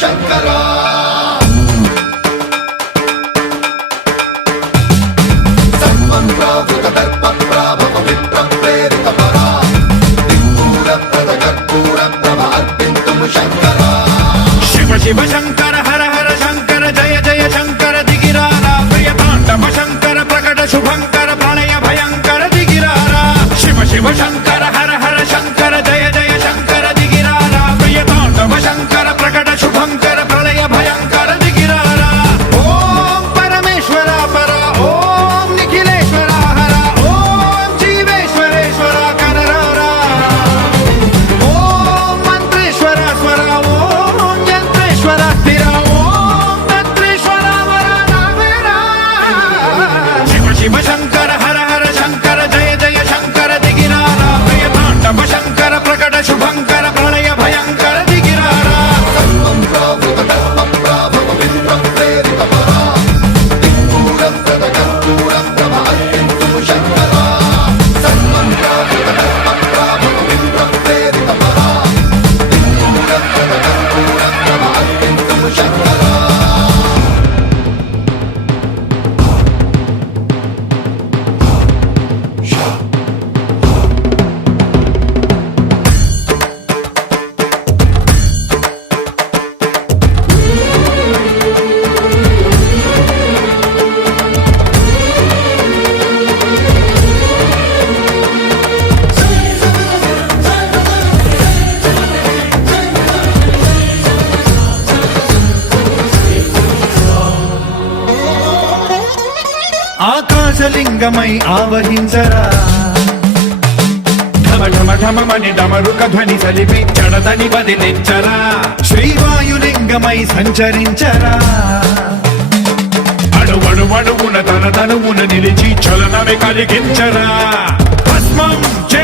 శంకరా సర్వప్రావృత దర్ప ప్రాభవ విప్ర ప్రేరిత పరా దిక్పూర ప్రద కర్పూర ప్రభ అర్పింతుము శంకరా శివ శివ శంకర హర హర శంకర జయ జయ శంకర దిగిరారా ప్రియ తాండవ శంకర ప్రకట శుభంకర ప్రళయ భయంకర దిగిరారా శివ శివ శంకర హర హర శంకర జయ జయ శంకర దిగిరారా ప్రియ తాండవ శంకర ప్రకట శుభంకర ప్రళయ భయంకర దిగిరారా ఓం పరమేశ్వర పర ఓం నిఖిలేశ్వర హర ఓం జీవేశ్వరేశ్వర కనరారా ఓం మంత్రేశ్వర స్వర ఓం యంత్రేశ్వర స్థిర ఓం తంత్రేశ్వర వర నావేరా శివ శివ శంకర హర హర శంకర జయ జయ శంకర దిగిరారా ప్రియ తాండవ శంకర ప్రకట శుభంకర ప్రళయ భయంకర దిగిరారా సర్వప్రావృత దర్ప ప్రాభవ విప్ర ప్రేరిత పరా దిక్పూర ప్రద కర్పూర ప్రభ అర్పింతుము శంకరా సర్వప్రావృత దర్ప ప్రాభవ విప్ర ప్రేరిత పరా దిక్పూర ప్రద కర్పూర ప్రభ అర్పింతుము శంకరా ఆకాశలింగమై ఆవహించరా ఢమ ఢమ ఢమమని డమరుక ధ్వని సలిపి జడదని బదిలించరా శ్రీవాయులింగమై సంచరించరా అణువణువున తన తనువున నిలిచి చలనమే కలిగించరా భస్మం చే